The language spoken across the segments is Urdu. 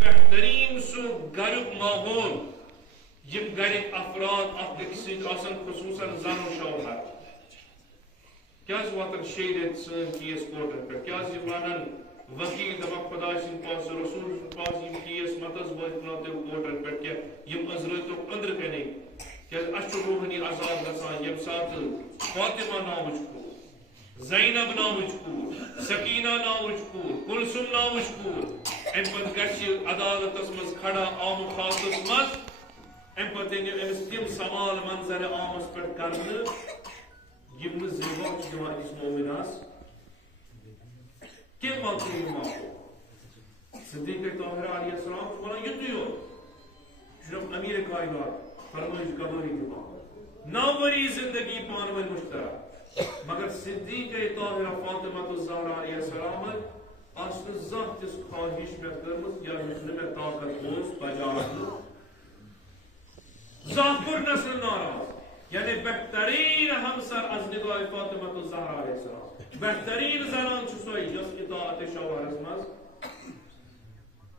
بہترین سو گھرک ماحول یم گھرک افراد اکھ أکِس سۭتۍ آسان خصوصاً زن و شوہر کیاز واتن شیرت سن کیس کورٹن پہ کیاز ونان وکیل دپان خدا سن پاس رسول سن پاس یم کیس متس واتناو تیل کورٹن پہ کہ یم ازرتو اندر کنے کیاز اچھ روحانی عذاب گژھان یم سات فاطمہ ناوچ کور زینب ناوچ کور سکینہ ناوچ کور کلثوم ناوچ کور ام پتہ گژھِ عدالتس مز کھڑا عام خاصس مز ام پتہ امس تم سوال منظر عامس پہ کرنے یم نہ زیبا دِوان أکِس مومنس کم واقعی ماحول صدیق طاہرہ علیہ السلام ونان یتُے یوت امیر کائنات فرمائش گوٲہی دِوان 9 ؤری زندگی پانہٕ ؤنۍ مشترک مگر صدیق طاہرہ فاطمہ الزہرا علیہ السلام آس نہٕ زانٛہہ تِژھ خواہش مےٚ کٔرمٕژ یا یُس نہٕ مےٚ طاقت اوس بجاونہٕ زانٛہہ کوٚرنس نہٕ ناراض یعنی بہترین ہمسر از نگاہ فاطمہ الزہرا علیہ السلام بہترین زنان چھ سوئی یس اطاعت شوہرس مز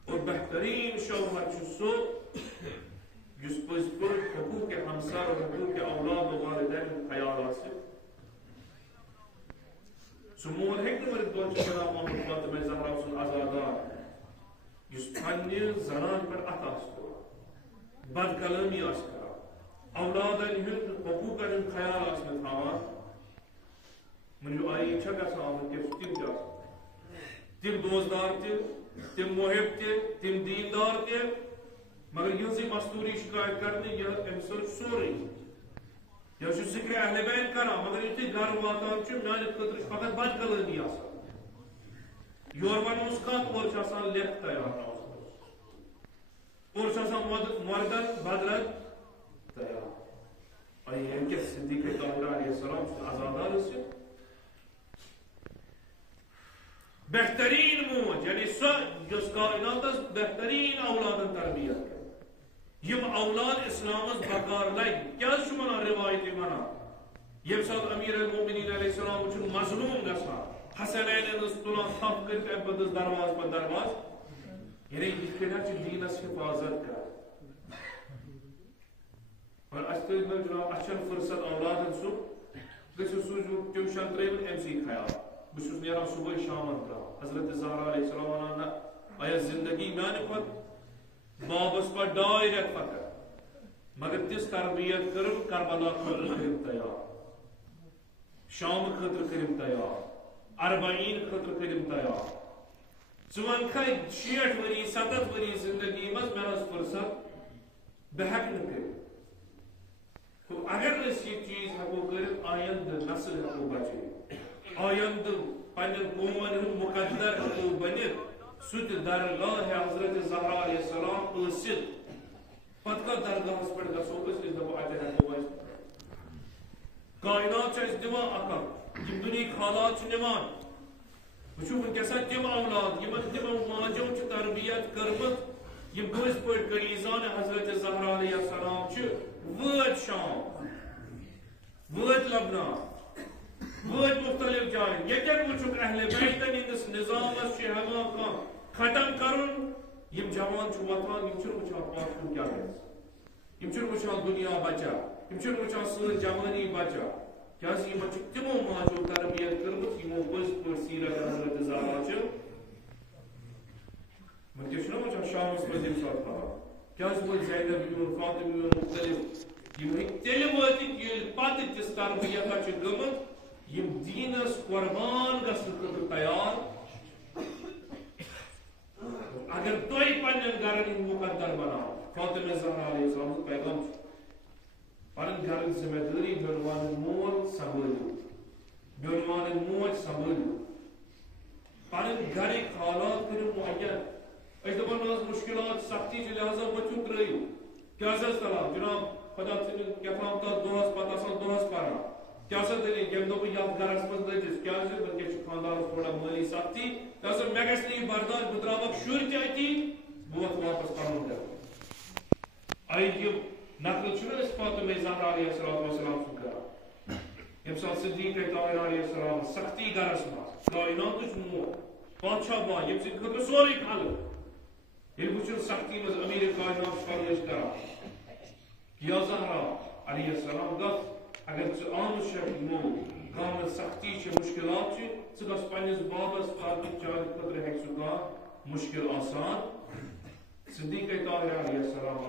اور بہترین شوہر چھ سو یس پز پٲٹھۍ حقوق ہمسر اور حقوق اولاد و والدین خیال آسہِ سُہ مول ہیٚکہِ نہٕ ؤنِتھ دۄہ چھِ جناب محمد فاطمہ زہرا سُنٛد عزادار یس پننہِ زنان پٮ۪ٹھ اتھ آسہِ تُلان بد کلٲمی آسہِ کران اولادن ہند حقوقن ہند خیال آسن تھاوان منو آئی چھا گژھان آمد تم تہ تم دوستدار تم محب تم دیندار مگر یہ مستوری شکایت کرنے یہ ام سورے یہ ذکر اہل بیت کران مگر یتھے گھر واتان میانہ خاطر فقط بد کلٲمی آسان یور ونوس کت اور آسان لکھ تیار اور آسان مردن بدرد تیار آئی ہم کیا صدیق طاہرہ علیہ السلام عزادار سے بہترین موج یعنی سو جس کائنات بہترین اولادن تربیت کر یم اولاد اسلامس بکار لگ کیا منا روایتی منا یم سات امیر المومنین علیہ السلام چھ مظلوم گژھان حسنین تلان تھپ کر درواز پہ درواز یعنی یہ چھ دینس حفاظت کر اور استل میں جناب اچھن فرصت اولادن سو گژھو سوزو ٹیوشن ترٛٲوِتھ أمۍ سٕے خیال بہٕ چھُس نیران صبحٲے شامن ترٛاوان حضرت زہرا علیہ السلام ونان نہ آیا زندگی میانہِ کھۄتہٕ بابس پتہٕ 2 رٮ۪تھ فقط مگر تِژھ تربیت کٔرٕم کربلا خٲطرٕ کٔرِم تیار شام خٲطرٕ کٔرِم تیار اربعین خٲطرٕ کٔرِم تیار ژٕ ونکھا 60 ؤری 70 ؤری زندگی منٛز مےٚ ٲس فرصت بہٕ ہٮ۪کہٕ نہٕ کٔرِتھ اگر اس یہ چیز ہکو کر آئند نسل ہکو بچے آئند پنن قومن ہند مقدر ہکو بنت سہ درگاہ حضرت زہرا علیہ السلام ٲسِتھ پتہ کتھ درگاہس پہ گژھو دپو اتہ ہکو کائنات اس دِوان عقل یم دنیاہٕکۍ حالات چھ نِوان وچھو ونکیس تم اولاد یمن تمو ماجو چھ تربیت کٔرمٕژ یم پٔزۍ پٲٹھۍ قریٖزان حضرت زہرا علیہ السلام چھ وٲتۍ شام وٲتۍ لبنان وٲتۍ مختلف جایَن ییٚتٮ۪ن وٕچھُکھ اہل بیتن ہٕنٛدِس نظامس چھُ ہٮ۪وان کانٛہہ ختم کرُن یم جوان چھِ وۄتھان یم چھِنہٕ وٕچھان پتھ کُن کیٛاہ گژھِ یم چھِنہٕ وٕچھان دُنیا بچا یم چھِنہٕ وٕچھان سٲنۍ جوانی بچا کیٛازِ یمن چھِ تِمو ماجو تربیت کٔرمٕژ یمو پٔزۍ پٲٹھۍ سیرت حضرت زہرا چھِ وٕنکٮ۪س چھُنہ وٕچھان شامس منٛز ییٚمہِ ساتہٕ پران کیٛازِ وٲتۍ زینب یون فاطمہ یون مختلف یم ہیٚکۍ تیٚلہِ وٲتِتھ ییٚلہِ پتہٕ تِژھ تربیتا چھِ گٔمٕژ یم دیٖنس قۄربان گژھنہٕ خٲطرٕ تیار اگر تُہۍ پننٮ۪ن گرن ہٕنٛدۍ مقدر بناو فاطمہ زہرا علیہ السلام پیغام چھُ پنٕنۍ گرٕچ ذمہ دٲری بیٚون والٕنۍ مول سنبھٲلِو بیٚون والٕنۍ موج سنبھٲلِو پنٕنۍ گرٕکۍ حالات کٔرِو معین أسۍ دپان نہ حظ مشکلات سختی چھِ لہذا ؤتھِو ترٛٲیِو کیٛاہ حظ تلان جناب خدا ژھٕنِن کیٛاہ تتھ دۄہس پتہٕ آسان دۄہس پران کیٛاہ سا دٔلیٖل ییٚمہِ دۄہ بہٕ یتھ گرس منٛز لٔجِس کیٛازِ وٕنکٮ۪س چھِ خانٛدارس تھوڑا مٲلی سختی کیٛاہ مےٚ گژھِ نہٕ یہِ برداش بہٕ ترٛاوکھ شُرۍ تہِ أتی بہٕ وۄتھٕ واپس پنُن گرٕ آیہِ یِم نقل چھُنہ أسۍ فاطمہ زہرا علیہ السلام سُنٛد کران ییٚمہِ ساتہٕ صدیق طاہرہ علیہ السلام سختی گرس منٛز کائناتٕچ مول بادشاہ با ییٚمہِ سٕنٛدِ خٲطرٕ سورُے خلق ییٚلہِ بہٕ چھُس سختی منٛز أمیٖر کائنات فرمٲیش کران یا زہرا علیہ السلام گژھ اگر ژٕ آمُت چھکھ یِمو کانٛہہ سختی چھِ مُشکلات چھِ ژٕ گژھ پننِس بابس تاکہِ چانہِ خٲطرٕ ہیٚکہِ سُہ کانٛہہ مُشکل آسان صدیقے طاہرہ علیہ السلام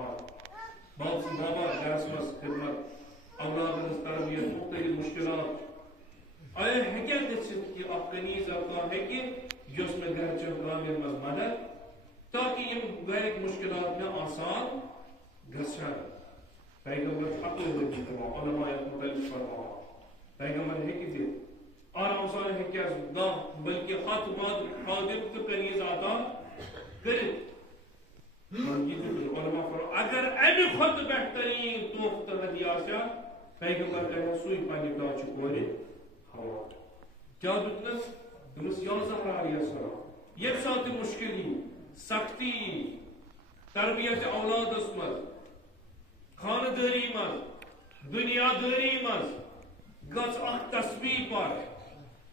بابا گرس منٛز خدمت اولادن ہٕنٛز تربیت مختلف مشکلات آیا ہیٚکیٛاہ گٔژھِتھ کہِ اکھ کنیٖز کانٛہہ ہیٚکہِ یۄس مےٚ گرچٮ۪ن کامٮ۪ن منٛز مدد تاکہ یِم گرِکۍ مشکلات مےٚ آسان گژھن پیغمبر عقل دِتھ دِوان علماء یتھ متعلق فرماوان پیغمبر ہیٚکہِ دِتھ آرام سان ہیٚکہِ دَہ بلکہِ ہتھ خادم تہٕ کنیٖز عطا کٔرِتھ علماء فرماوان اگر امہِ کھۄتہٕ بہتریٖن تحفہٕ تہٕ ہدیہ آسہِ ہا پیغمبر کرِ سُے پننہِ داچہِ کورِ حوالہٕ کیٛاہ دیُتنس دوٚپنس یا زہرا علیہ السلام ییٚمہِ ساتہٕ تہِ مُشکل یی سختی یی تربیت اولادس منٛز خاندٲری منٛز دنیا دٲری منٛز گژھ اکھ تسبیح پر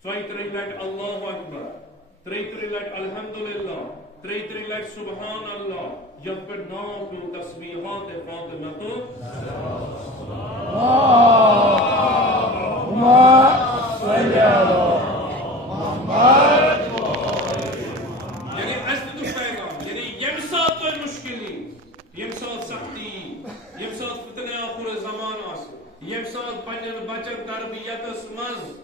33 لٹہِ اللہ اکبر 33 لٹہِ الحمدللہ 33 لٹہِ سبحان اللہ یتھ پٮ۪ٹھ ناو پیوٚو تسبیحات فاطمہ ییٚمہِ ساتہٕ پننٮ۪ن بچن تربیتس منٛز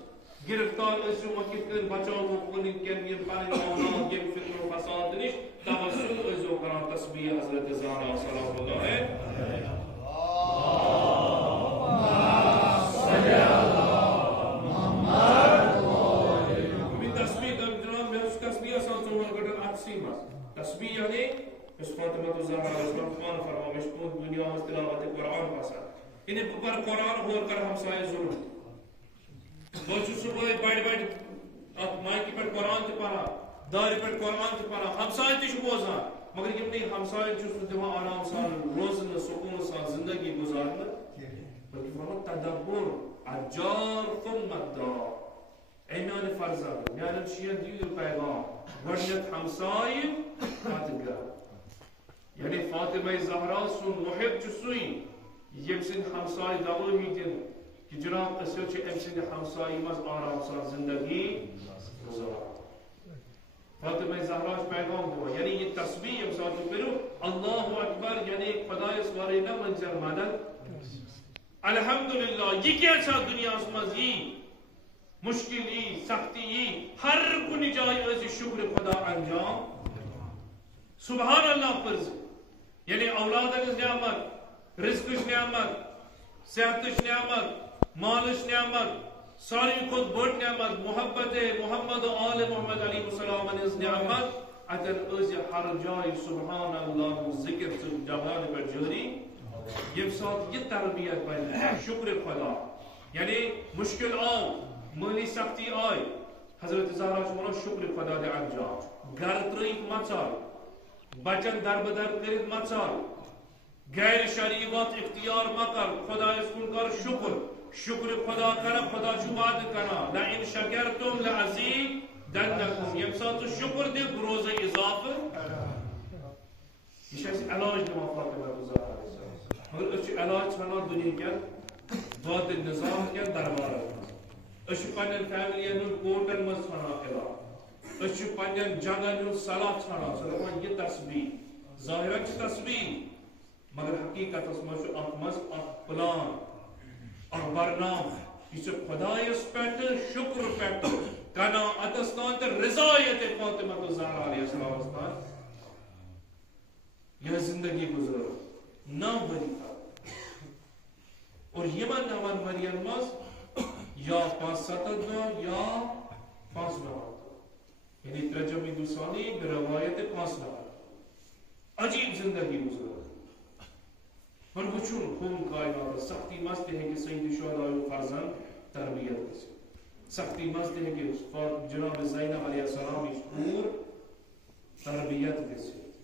گرفتار ٲسِو وۄنۍ کِتھ کٔنۍ بچاوو کُنِکٮ۪ن یِم پنٕنۍ اولاد ییٚمہِ فِتنہٕ و فساد نِش توسل ٲسۍزیو کران تسبیح حضرت زہرا سلام اللہ تسبیح جناب مےٚ اوس تسبیح آسان 4 گنٹن اکسٕے منٛز تسبیح یعنی یُس فاطمہ زہرا علیہ السلام قرآن فرماو مےٚ چھُ تُہنٛد دُنیا منٛز تلاوت قرآن پسنٛد یعنی بہٕ پرٕ قرآن ہورٕ کرٕ ہمسایہِ ظلم بہٕ چھُس صبحٲے بڑِ اتھ مایکہِ پٮ۪ٹھ قرآن تہِ پران دارِ پٮ۪ٹھ قرآن تہِ پران ہمساے تہِ چھُ بوزان مگر یِمنٕے ہمساین چھُس نہٕ دِوان آرام سان روزنہٕ سکوٗن سان زندگی گُزارنہٕ بلکہِ ونو تدبر اجار مقدار اے میانہِ فرزند میانٮ۪ن شین دِیِو پیغام گۄڈنٮ۪تھ ہمسایہِ پتہٕ گرٕ یعنی فاطمہ زہرا سُنٛد محب چھُ سُے ییٚمہِ سٕنٛدۍ ہمسایہِ گوٲہی دِنۍ کہ جناب أسۍ چھِ أمۍ سٕنٛدِ ہمسایی منٛز آرام سان زندگی گُزاران فاطمہ زہرا چھُ پیغام دِوان یعنی یہِ تسبیح ییٚمہِ ساتہٕ تُہۍ کٔرِو اللہ اکبر یعنی خۄدایس ورٲے نہ مٔنٛزِو مدد الحمدللہ یہِ کیٛاہ چھا دُنیاہس منٛز یی مشکل یی سختی یی ہر کُنہِ جایہِ ٲسۍ شُکرِ خۄدا انجام سبحان اللہ پٔرزِ یعنی اولادن ہٕنٛز نعمت رزقٕچ نعمت صحتٕچ نعمت مالٕچ نعمت ساروی کھۄتہٕ بٔڑ نعمت محبت محمد آل محمد علیہ السلام ہٕنٛز نعمت اتٮ۪ن ٲسۍ ہر جایہِ سبحان اللہ ذکر زبانہِ پٮ۪ٹھ جٲری ییٚمہِ ساتہٕ یہِ تربیت بنہِ شکر خدا یعنی مشکل آو مٲلی سختی آے حضرت زہرا چھُ ونان شکر خدا دِ انجام گرٕ ترٲیِتھ مژال بچن دربدر کٔرِتھ مژال غیر شریعت اختیار مکر خدایس کُن کر شکر خدا کر خدا چھُ وعدٕ کران لئن شکرتم لأزیدنکم ییٚمہِ ساتہٕ ژٕ شکر دِکھ بہٕ روزے اضافہٕ یہِ چھُ اَسہِ علاج دِوان فاطمہ زہرا مگر أسۍ چھِ علاج ژھانڈان دُنہِکٮ۪ن باطل نظام کٮ۪ن دربارن منٛز أسۍ چھِ پننٮ۪ن فیملین ہُنٛد کوٹن منٛز ژھانڈان علاج أسۍ چھِ پننٮ۪ن جنگن ہُنٛد صلاح ژھانڈان سُہ دپان یہِ تسبیح ظٲہرن چھِ تسبیح مگر حقیقتس منٛز چھُ اتھ منٛز اکھ پلان اکھ برنام یہِ چھُ خۄدایس پٮ۪ٹھ شکر پٮ۪ٹھ قناعتس تام تہٕ رضایت فاطمہ زہرا علیہ السلامس تام یہِ زندگی گُزٲر 9 ؤری تک اور یِمن 9 ؤرین منٛز یا 5-7 دۄہ یا 5 نمبر یعنی ترجمہ دوسانی روایت 5 نمبر عجیب زندگی گزار پر وچھن خون کائنات سختی منٛز تہِ ہیٚکہِ سید شہداء فرزند تربیت گٔژھِتھ سختی منٛز تہِ ہیٚکہِ جناب زینب علیہ السلامٕچ کوٗر تربیت گٔژھِتھ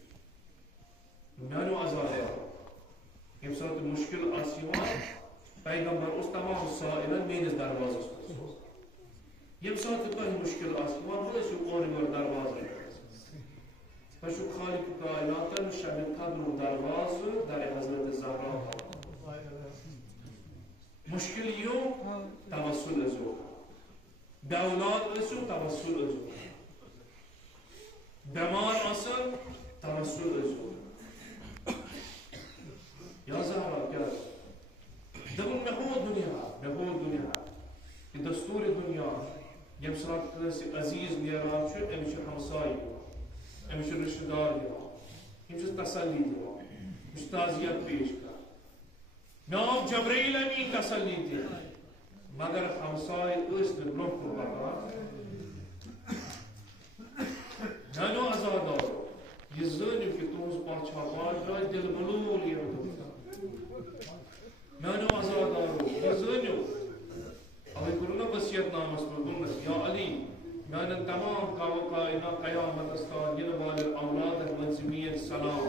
میانیو عزیزو ییٚمہِ ساتہٕ مُشکل آسہِ یِوان پیغمبر اوس تمام سائلن میٲنِس دروازس منٛز ییٚمہِ ساتہٕ تۄہہِ مُشکل آسہِ یِوان بہٕ ٲسِو اورٕ یورٕ دروازن فشو خالق کائنات شب قدر و درواز در حضرت زهرا مشکل یو توسل ازو دولاد ازو توسل ازو بیمار اصل توسل ازو یا زهرا کیا دبن مهو دنیا یہ دستور دنیا یم سات کسی عزیز نیران چھو امش ہمسائی امش رشتہ دار امش تسلی دیا امش تعزیت پیش کر نام جبرائیل امین تسلی دیا مگر ہمسائی اس نے برہ کو بتا نانو ازادارو یہ زنیو کہ تمس پاچھا پاچ رائے دل ملول یہ نانو ازادارو یہ زنیو اوی کرنا وصیت نامس پر گنس یا علی میان تمام کائنات قیامت استاد ین والد اولاد منظمین سلام